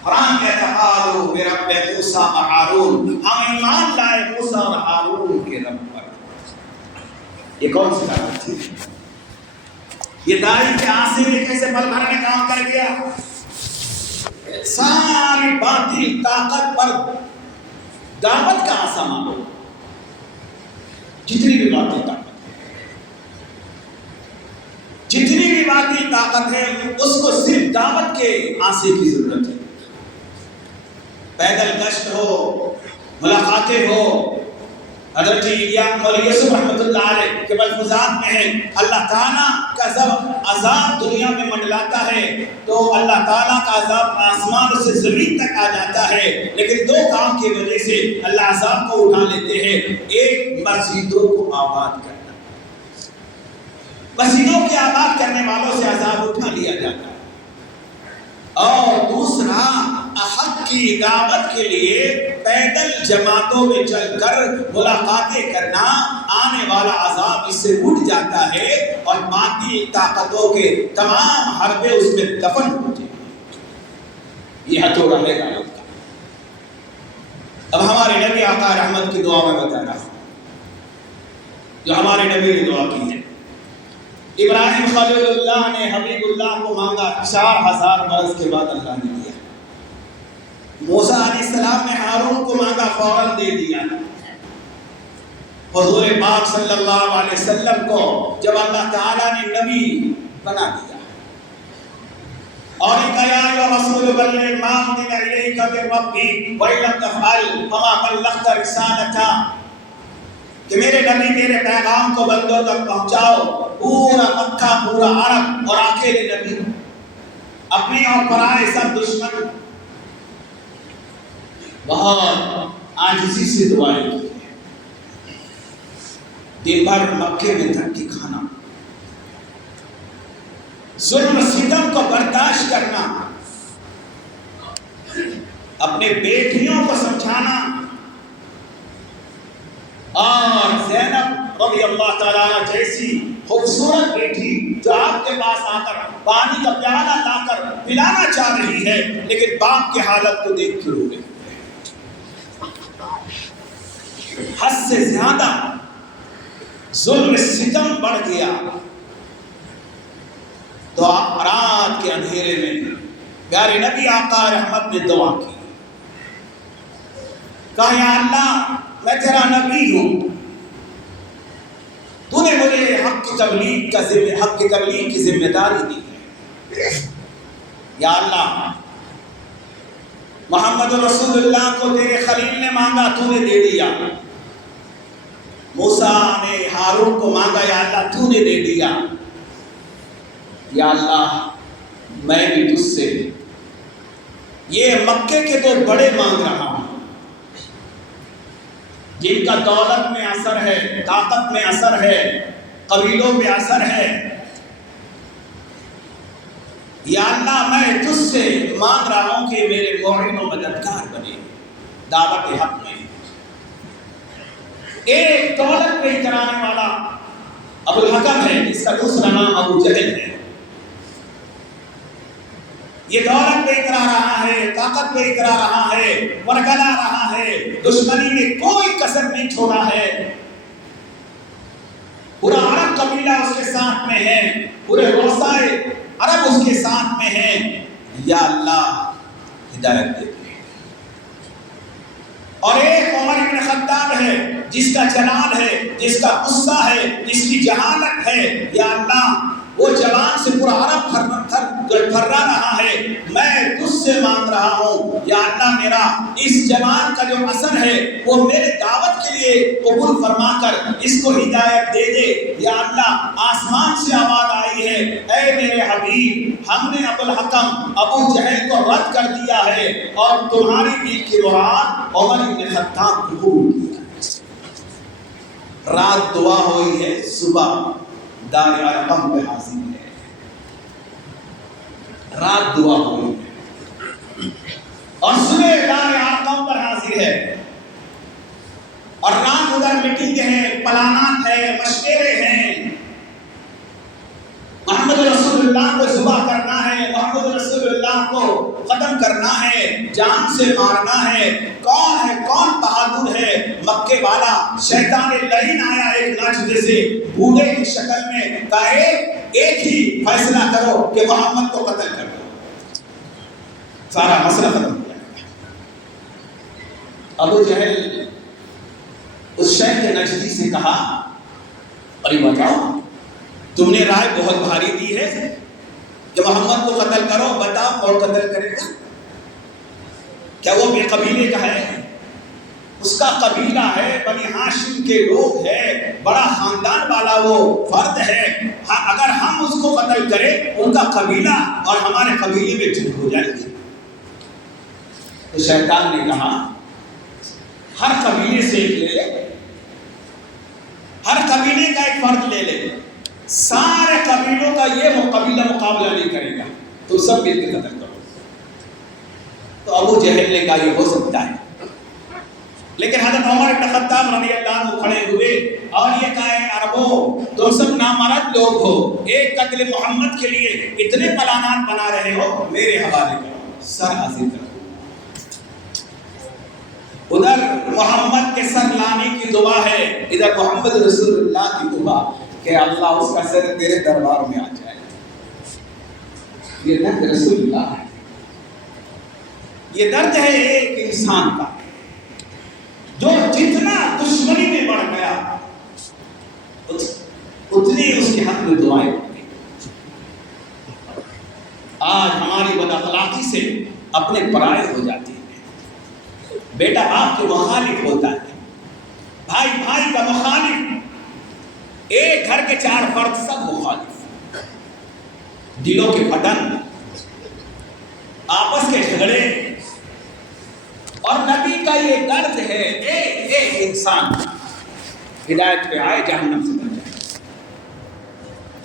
قرآن کہتا ہے قالوا برب موسیٰ و ہارون، ہم ایمان لائے موسیٰ اور ہارون کے رب پر۔ یہ کون سی بات تھی؟ یہ دائی کے آنسے میں کیسے پل بھر میں کام کر گیا؟ ساری باطل طاقت پر دعوت کا آسا مانو، جتنی بھی باطل طاقت ہے، جتنی بھی باطل طاقت ہے اس کو صرف دعوت کے آنسے کی ضرورت ہے۔ پیدل گشت ہو، ملاقاتیں ہو، حضرت مولانا یوسف رحمۃ اللہ علیہ کے ملفوظات میں ہے اللہ تعالیٰ کا جب عذاب دنیا میں منڈلاتا ہے تو اللہ تعالیٰ کا عذاب آسمان سے زمین تک آ جاتا ہے، لیکن 2 کام کی وجہ سے اللہ عذاب کو اٹھا لیتے ہیں۔ ایک مسجدوں کو آباد کرنا، مسجدوں کے آباد کرنے والوں سے عذاب اٹھا لیا جاتا ہے، اور دوسرا حق کی دعوت کے لیے پیدل جماعتوں میں چل کر ملاقاتیں کرنا، آنے والا عذاب اس سے اٹھ جاتا ہے اور باطل طاقتوں کے تمام حربے اس میں دفن ہوتے ہیں۔ یہ ہتھوڑا ہے دعوت کا۔ اب ہمارے نبی آقا رحمت کی دعا میں بتا رہا ہوں جو ہمارے نبی نے دعا کی ہے۔ ابراہیم خلیل اللہ نے حبیب اللہ کو مانگا، 4000 برس کے بعد اللہ نے دیا۔ موسیٰ علیہ السلام نے ہارون کو مانگا، فوراً دے دیا۔ حضور پاک صلی اللہ علیہ وسلم کو جب اللہ تعالیٰ نے نبی بنا دیا اور یا رسول بلغ ما انزل الیک من ربک وان لم تفعل فما بلغت رسالتہ، کہ میرے نبی میرے پیغام کو بندوں تک پہنچاؤ۔ پورا مکہ، پورا عرب اور اکیلے نبی، اپنے اور پرائے سب دشمن، بہت عاجزی سے دعائیں کی، دن بھر مکے میں دھکے کھانا، ظلم ستم کو برداشت کرنا، اپنے بیٹیوں کو سمجھانا، اور زینب رضی اللہ تعالیٰ عنہ جیسی خوبصورت بیٹی جو آپ کے پاس آ کر پانی کا پیالہ لا کر پلانا چاہ رہی ہے، لیکن باپ کی حالت کو دیکھ کے رو گئے۔ حد سے زیادہ ظلم ستم بڑھ گیا، تو رات کے اندھیرے میں پیارے نبی آقا رحمت نے دعا کی، کہا یا اللہ میں تیرا نبی ہوں، تو نے مجھے حق کی تبلیغ کی ذمہ داری دی ہے، یا اللہ محمد رسول اللہ کو تیرے خلیل نے مانگا، تو نے دے دیا، موسیٰ نے ہارون کو مانگا، یا اللہ تو نے دے دیا، یا اللہ میں بھی تجھ سے یہ مکے کے تو بڑے مانگ رہا ہوں جن کا دولت میں اثر ہے، طاقت میں اثر ہے، قبیلوں میں اثر ہے، یا اللہ میں تجھ سے مانگ رہا ہوں کہ میرے معین و مددگار بنے دعوت حق میں۔ ایک دولت پہ کرانے والا ابو الحکم ہے، جس کا دوسرا نام ابو جہل ہے۔ یہ دولت پہ کرا رہا ہے، طاقت پہ کرا رہا ہے، ورگلا رہا ہے، دشمنی میں کوئی کسر نہیں چھوڑا ہے۔ پورا عرب قبیلہ اس کے ساتھ میں ہے، پورے روسائے عرب اس کے ساتھ میں ہیں۔ یا اللہ ہدایت دے دے۔ اور ایک عمر بن خطاب ہے جس کا جلال ہے، جس کا غصہ ہے، جس کی جہالت ہے، یا اللہ وہ جوان سے پورا عرب تھرا رہا ہے، میں تجھ سے مانگ رہا ہوں یا اللہ میرا اس جوان کا جو اثر ہے وہ میرے دعوت کے لیے قبول فرما کر اس کو ہدایت دے دے۔ یا اللہ آسمان سے آواز آئی ہے، اے میرے حبیب ہم نے ابو الحکم ابو جہل کو رد کر دیا ہے اور تمہاری دل کی مراد عمر بن خطاب قبول کیا۔ رات دعا ہوئی ہے، صبح دار ارقم پہ حاضر ہے۔ رات دعا ہوئی ہے اور صبح دار ارقم پر حاضر ہے، اور رات ادھر میٹنگ ہے، پلانات ہے، مشورے ہیں۔ محمد رسول اللہ کو ذبح کرنا ہے، محمد رسول اللہ کو ختم کرنا ہے، جان سے مارنا ہے۔ کون ہے، کون بہادر ہے؟ مکے والا شیطان لعین آیا ایک ناچتے سے بوڑھے کی شکل میں، کہا ایک ہی فیصلہ کرو کہ محمد کو قتل کر دو، سارا مسئلہ ختم ہو جائے گا۔ ابو جہل اس شیخ نجدی سے کہا، ارے بتاؤ تم نے رائے بہت بھاری دی ہے کہ محمد کو قتل کرو، بتاؤ کون قتل کرے گا؟ کیا وہ بے قبیلے کا ہے؟ اس کا قبیلہ ہے، بنی ہاشم کے لوگ ہے، بڑا خاندان والا وہ فرد ہے۔ اگر ہم اس کو قتل کریں ان کا قبیلہ اور ہمارے قبیلے میں جنگ ہو جائے گی۔ تو شیطان نے کہا ہر قبیلے سے ایک لے لے، ہر قبیلے کا ایک فرد لے لے، سارے قبیلوں کا یہ قبیلہ مقابلہ نہیں کرے گا، تو سب مل کے قتل کرو۔ تو ابو جہل نے کہا یہ ہو سکتا ہے، لیکن حضرت عمر بن خطاب رضی اللہ عنہ کھڑے ہوئے اور یہ کہا ہے عربوں تم سب نامرد لوگ ہو، ایک قتل محمد کے لیے اتنے پلانات بنا رہے ہو، میرے حوالے کرو، سر حاصل کرو۔ ادھر محمد کے سر لانے کی دعا ہے، ادھر محمد رسول اللہ کی دعا کہ اللہ اس کا سر تیرے دربار میں آ جائے۔ یہ درد رسول اللہ ہے، یہ درد ہے ایک انسان کا جو جتنا دشمنی میں بڑھ گیا اتنی اس کے حق میں دعائیں ہوتی۔ آج ہماری بد اخلاقی سے اپنے پرائے ہو جاتی ہے، بیٹا باپ کے مخالف ہوتا ہے، بھائی بھائی کا مخالف، ایک گھر کے 4 فرد سب مخالف، دلوں کے پھٹن، آپس کے جھگڑے، اور نبی کا یہ درد ہے ایک ایک انسان ہدایت پہ آئے جہنم سے بچ جائے،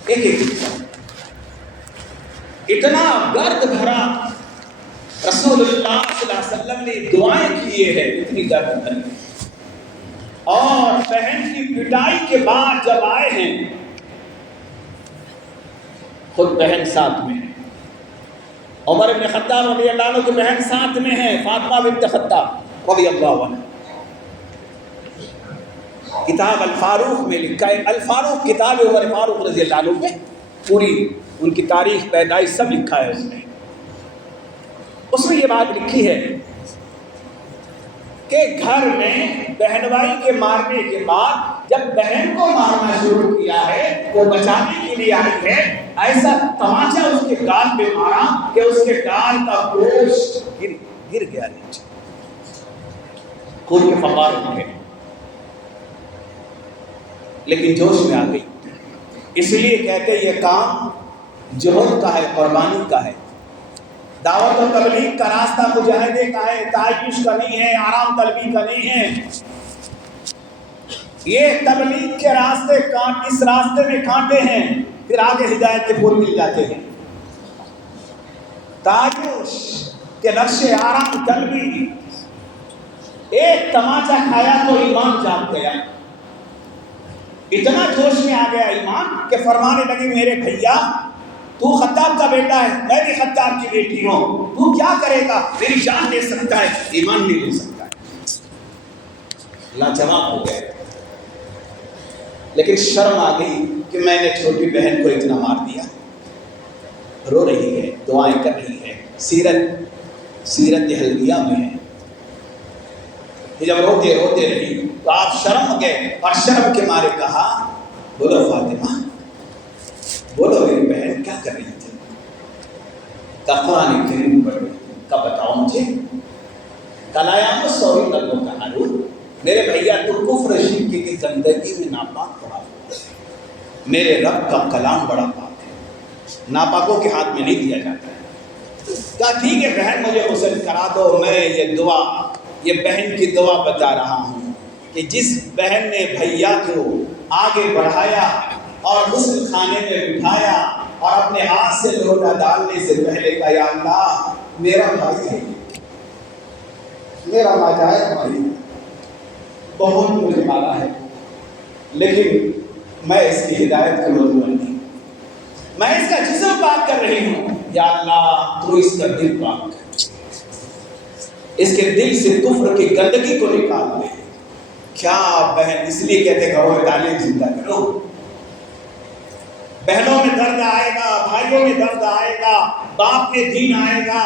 ایک ایک انسان۔ اتنا درد بھرا رسول اللہ صلی اللہ علیہ وسلم نے دعائیں کیے ہیں، اتنی درد بھری۔ اور بہن کی پٹائی کے بعد جب آئے ہیں، خود بہن ساتھ میں ہے، عمر بن خطاب رضی اللہ عنہ کی بہن ساتھ میں ہے، فاطمہ بنت خطاب رضی اللہ عنہ۔ کتاب الفاروق میں لکھا ہے، الفاروق کتاب عمر فاروق رضی اللہ عنہ میں پوری ان کی تاریخ پیدائش سب لکھا ہے اس میں یہ بات لکھی ہے کہ گھر میں بہن بھائی کے مارنے کے بعد جب بہن کو مارنا شروع کیا ہے، وہ بچانے کے لیے آئی ہے، ایسا تماچا اس کے گال پہ مارا کہ اس کے گال کا گوشت گر گیا نیچے، خون کے فوار اٹھے، لیکن جوش میں آ گئی۔ اس لیے کہتے یہ کام جہد کا ہے، قربانی کا ہے۔ دعوت و تبلیغ کا راستہ مجاہدے کا ہے، تعیش کا نہیں ہے، آرام طلبی کا نہیں ہے۔ یہ تبلیغ کے راستے اس راستے میں کانٹے ہیں، پھر آگے ہدایت کے پھول مل جاتے ہیں۔ تعیش کے نقش آرام طلبی، ایک تماچا کھایا تو ایمان جاگ گیا، اتنا جوش میں آ گیا ایمان کہ فرمانے لگے میرے بھیا تو خطاب کا بیٹا ہے، میں بھی خطاب کی بیٹی ہوں، تو کیا کرے گا؟ میری جان لے سکتا ہے، ایمان نہیں لے سکتا ہے۔ لاجواب ہو گئے، لیکن شرم آ گئی کہ میں نے چھوٹی بہن کو اتنا مار دیا۔ رو رہی ہے، دعائیں کر رہی ہے، سیرت حلویہ میں ہے۔ جب روتے روتے رہی تو آپ شرم گئے اور شرم کے مارے کہا بولو فاطمہ، بولو میری بہن کیا کر رہی تھی؟ قرآن کریم پڑھ رہی تھی، کب بتاؤ مجھے؟ کلایام سوری لگو کہا رو میرے بھیا تو کفر شرک کی زندگی میں ناپاک پڑا، میرے رب کا کلام بڑا پاک ہے، ناپاکوں کے ہاتھ میں نہیں دیا جاتا ہے۔ کہا ٹھیک ہے بہن مجھے غسل کرا دو، میں یہ بہن کی دعا بتا رہا ہوں کہ جس بہن نے بھیا کو آگے بڑھایا اور غسل خانے میں بٹھایا اور اپنے ہاتھ سے لوٹا ڈالنے سے پہلے کہا یا اللہ میرا بھائی ہے، میرا ناجائز بھائی بہت مجھے مارا ہے، لیکن میں اس کی ہدایت کا مطلب نہیں، میں اس کا جسم پاک کر رہی ہوں، یا اللہ تو اس کا دل پاک کر، اس کے دل سے کفر کی گندگی کو نکال دے۔ کیا بہن، اس لیے کہتے گھروں میں تعلیم زندہ کرو، بہنوں میں درد آئے گا، بھائیوں میں درد آئے گا، باپ میں دین آئے گا،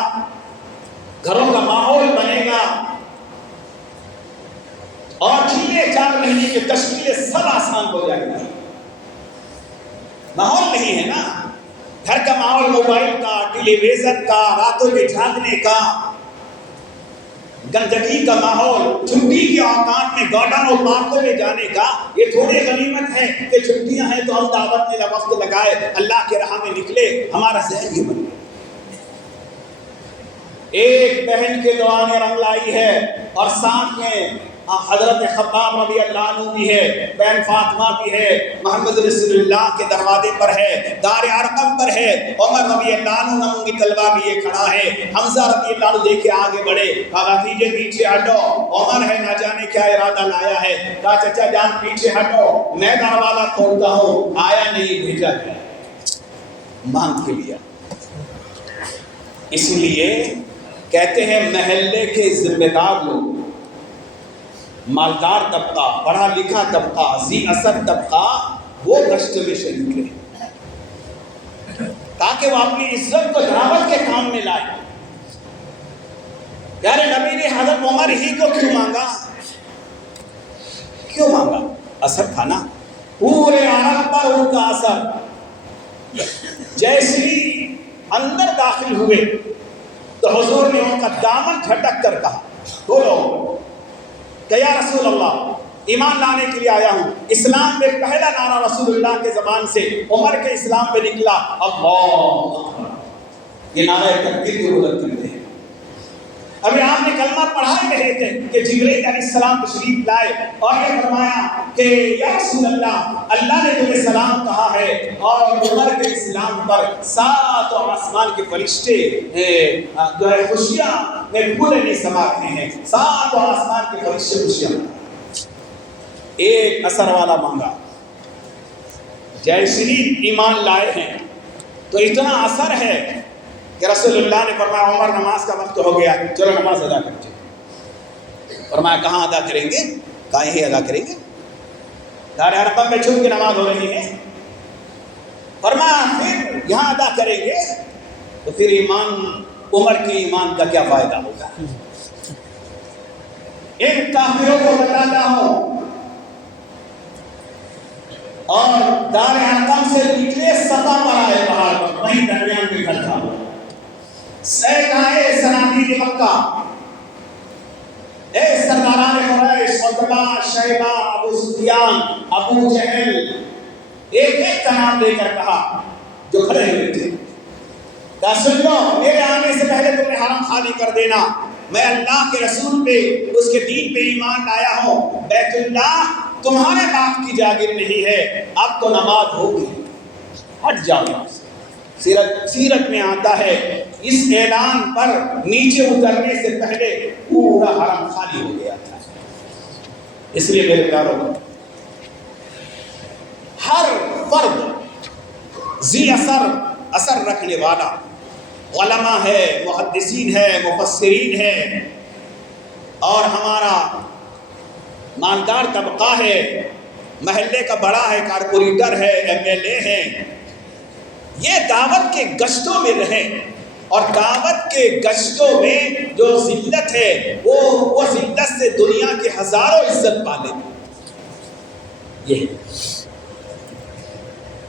گھروں کا ماحول بنے گا، اور 4 مہینے کی تشکیلیں سب آسان ہو جائے گی۔ ماحول نہیں ہے نا، گھر کا ماحول موبائل کا، ٹیلی ویژن کا، راتوں میں جاگنے کا، گندگی کا ماحول، چھٹی کے اوقات میں گارڈن اور پارکوں میں جانے کا، یہ تھوڑی غنیمت ہے کہ چھٹیاں ہیں تو ہم دعوت میں وقت لگائے، اللہ کے راہ میں نکلے، ہمارا ذہن یہ بن گیا۔ ایک بہن کے دعا نے رنگ لائی ہے، اور ساتھ میں حضرت خباب رضی اللہ عنہ بھی ہے، بہن فاطمہ بھی ہے، محمد رسول اللہ کے دروازے پر ہے، دار ارقم پر ہے، عمر رضی اللہ عنہ نموں کی تلوار لیے کھڑا ہے، حمزہ رضی اللہ عنہ دیکھے آگے بڑھے، کہا بھتیجے پیچھے ہٹو، عمر ہے نہ جانے کیا ارادہ لایا ہے، کہا چچا جان پیچھے ہٹو، میں دروازہ کھولتا ہوں، آیا نہیں بھیجا گیا، مانگ کے لیا۔ اسی لیے کہتے ہیں محلے کے ذمہ دار لوگ، مالدار طبقہ، پڑھا لکھا طبقہ، ذی اثر طبقہ، وہ گشت میں شریک رہے تاکہ وہ اپنی عزت کو دعوت کے کام میں لائے۔ پیارے نبی نے حضرت عمر ہی کو کیوں مانگا؟ کیوں مانگا؟ اثر تھا نا، پورے عرب پر ان کا اثر۔ جیسے ہی اندر داخل ہوئے تو حضور نے ان کا دامن جھٹک کر کہا بولو کہ یا رسول اللہ ایمان لانے کے لیے آیا ہوں۔ اسلام میں پہلا نعرہ رسول اللہ کے زبان سے عمر کے اسلام پہ نکلا، اللہ اکبر، یہ نعرہ تکبیر کی بلند کرتے ہیں۔ ابھی آپ نے کلمہ پڑھا ہی رہے تھے کہ جبرائیل علیہ السلام تشریف لائے اور یہ فرمایا کہ یا رسول اللہ، اللہ نے تمہیں سلام کہا ہے، اور عمر کے اسلام پر 7 آسمان کے فرشتے جو ہے خوشیاں میں پورے نہیں سما رہے ہیں، 7 آسمان کے فرشتے خوشیاں۔ ایک اثر والا مانگا، جیسے ہی ایمان لائے ہیں تو اتنا اثر ہے کہ رسول اللہ نے فرمایا عمر نماز کا وقت ہو گیا، چلو نماز ادا کرتے۔ فرمایا کہاں ادا کریں گے؟ کہاں ہی ادا کریں گے؟ دار ارقم میں چھپ کے نماز ہو رہی ہے۔ فرمایا پھر یہاں ادا کریں گے تو پھر عمر کی ایمان کا کیا فائدہ ہوگا؟ ان کافروں کو بتاتا ہوں، اور دار ارقم سے نکلے صفا پر آئے پہاڑ پر، وہیں درمیان میں گھر تھا، سیدائے صنادید مکہ، اے سرداران قریش، عتبہ، شیبہ، ابو سفیان، ابو جہل، ایک ایک کا نام لے کر کہا جو کھڑے ہوئے تھے، سن لو، میرے آنے سے پہلے تم نے حرم خالی کر دینا. میں اللہ کے رسول پہ، اس کے دین پہ ایمان لایا ہوں. بیت اللہ تمہارے باپ کی جاگیر نہیں ہے، اب تو نماز ہوگی، ہٹ جاؤ یہاں سے. سیرت میں آتا ہے اس اعلان پر نیچے اترنے سے پہلے پورا حرم خالی ہو گیا تھا. اس لیے میرے پیاروں، ہر فرد ذی اثر رکھنے والا علماء ہے، محدثین ہے، مفسرین ہے، اور ہمارا مالدار طبقہ ہے، محلے کا بڑا ہے، کارپوریٹر ہے، MLA ہے. یہ دعوت کے گشتوں میں رہیں، اور دعوت کے گشتوں میں جو ذلت ہے وہ ذلت سے دنیا کے ہزاروں عزت پالے. یہ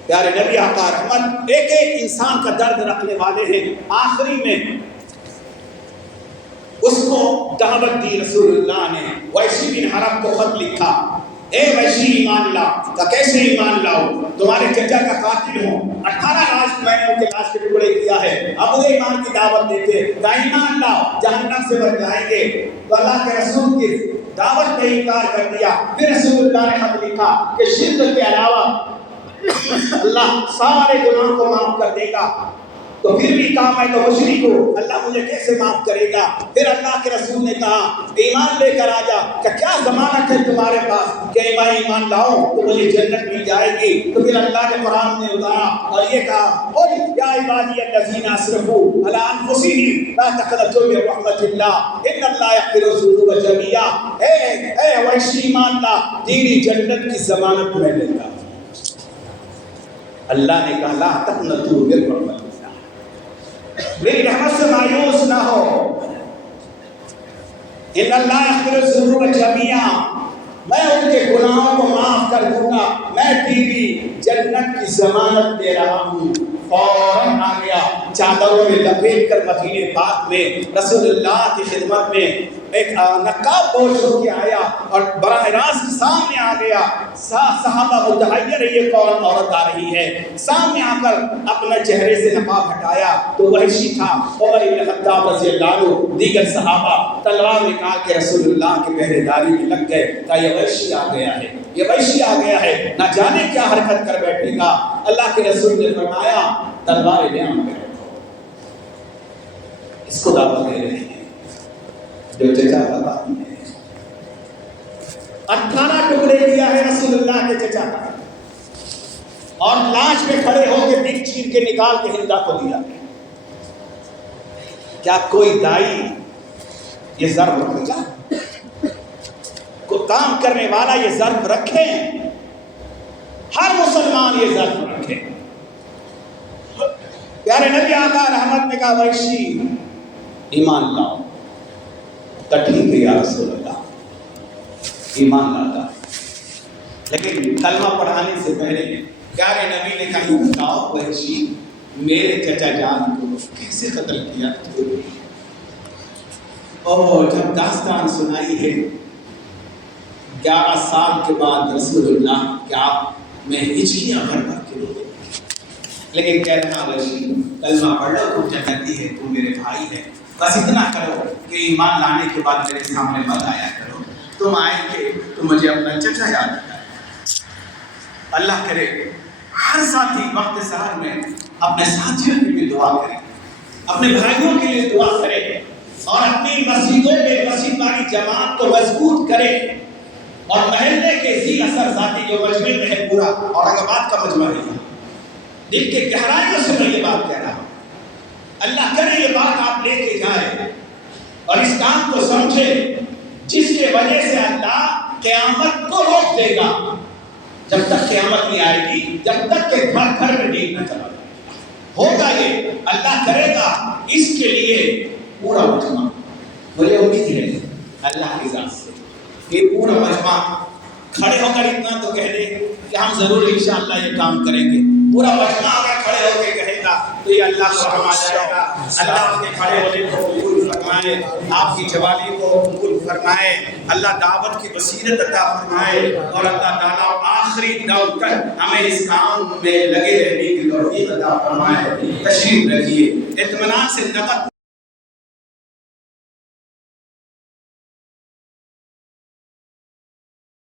پیارے نبی آقا رحمت ایک ایک انسان کا درد رکھنے والے ہیں. آخری میں اس کو دعوت دی رسول اللہ نے. ویشی بن حرب کو خط لکھا، اے ویشی ایمان لا. کہ کیسے ایمان لاؤ؟ تمہارے چچا کا قاتل ہوں، 18 لاش میں نے ان کے لاش کے ٹکڑے کیا ہے، اب مجھے ایمان کی دعوت دیتے. کہ ایمان لاؤ، جہنم سے بچ جائیں گے. تو اللہ کے رسول کی دعوت پہ انکار کر دیا. پھر رسول اللہ نے خط لکھا کہ شرک کے علاوہ اللہ سارے گناہوں کو معاف کر دے گا. تو پھر بھی کہا میں تو مشرک ہوں، اللہ مجھے کیسے معاف کرے گا؟ پھر اللہ کے رسول نے کہا ایمان لے کر آ جا. کہ کیا ضمانت ہے تمہارے پاس کہ میں ایمان لاؤں تو مجھے جنت مل جائے گی؟ تو پھر اللہ کے قرآن نے اتارا اور یہ کہا قل یا عبادی الذین اسرفوا علی انفسہم لا تقنطوا من رحمت اللہ ان اللہ یغفر الذنوب جميعا. اے ویشی ایمان لا، تیری جنت کی ضمانت میں لے گا. اللہ نے کہا لا تقنطوا من رحمت اللہ، میری رحمت سے مایوس نہ ہو. ان اللہ یغفر الذنوب جميعا، میں ان کے گناہوں کو معاف کر دوں گا، میں تیری جنت کی ضمانت دے رہا ہوں. فوراً آ گیا، چادروں میں لپیٹ کر مدینے پاک میں رسول اللہ کی خدمت میں ایک نقاب پوش ہو کے آیا اور براہ راست سامنے آ گیا. صحابہ متحیر یہ کون عورت آ رہی ہے؟ سامنے آ کر اپنا چہرے سے نقاب ہٹایا تو وحشی تھا. عمر بن خطاب رضی اللہ عنہ، دیگر صحابہ تلوار نکال کے رسول اللہ کے پہرے داری میں لگ گئے. کہ یہ وحشی آ گیا ہے، یہ وحشی آ گیا ہے، نہ جانے کیا حرکت کر بیٹھے گا. اللہ کے رسول نے فرمایا تلوار نیام پہ رکھو. اس کو دعوت دے رہے ہیں جو چچا بتا 18 ٹکڑے کیا ہے رسول اللہ کے چچا کا، اور لاش میں کھڑے ہو کے دل چیر کے نکال کے ہندا کو دیا. کیا کوئی دائی یہ ضرب رکھے گا؟ کوئی کام کرنے والا یہ ضرب رکھے؟ ہر مسلمان یہ ضرب رکھے. پیارے نبی آقا رحمت نے کہا وحشی ایمان لاؤ. تو ٹھیک ہے یا رسول اللہ، ایمان لاتا. لیکن کلمہ پڑھانے سے پہلے پیارے نبی نے کہا بتاؤ وحشی میرے چچا جان کو کیسے قتل کیا؟ اور جب داستان سنائی ہے 11 سال کے بعد رسول اللہ کے آپ میں ہچکیاں بھر بھر کے رو. لیکن کہہ رہا وحشی کلمہ پڑھ لو، تم جنتی ہے، تم میرے بھائی ہے، بس اتنا کرو کہ ایمان لانے کے بعد میرے سامنے مت آیا کرو. تم آئیں گے تو مجھے اپنا چچا یاد آتا ہے. اللہ کرے ہر ساتھی وقت سحر میں اپنے ساتھیوں کے لیے دعا کرے، اپنے بھائیوں کے لیے دعا کرے، اور اپنی مسجدوں میں مسجد والی جماعت کو مضبوط کرے. اور محلے کے ذی اثر ذاتی جو مجمع میں ہے پورا اورنگ آباد کا مجمع ہے، دل کے گہرائیوں سے میں یہ بات کہہ رہا ہوں. اللہ کرے یہ بات آپ لے کے جائیں اور اس کام کو سمجھے جس کے وجہ سے اللہ قیامت کو روک دے گا. جب تک قیامت نہیں آئے گی، جب تک کہ گھر گھر میں دین نہ چلا ہوگا، یہ اللہ کرے گا. اس کے لیے پورا مجمع، مجھے امید ہے اللہ کی ذات سے کہ پورا مجمع کھڑے ہو کر اتنا تو کہہ دے کہ ہم ضرور انشاءاللہ یہ کام کریں گے. پورا مجمع اگر کھڑے ہو کے کہے گا تو یہ اللہ کو رحم آ جائے گا. اللہ کے کھڑے ہونے کو قبول فرمائے. فرمائے، آپ کی جوالی کو قبول فرمائے، اللہ دعوت کی بصیرت عطا فرمائے، اور اللہ تعالیٰ آخری دم تک ہمیں اس کام میں لگے رہنے کی توفیق عطا فرمائے۔ تشریف رکھیے، اطمینان سے نقد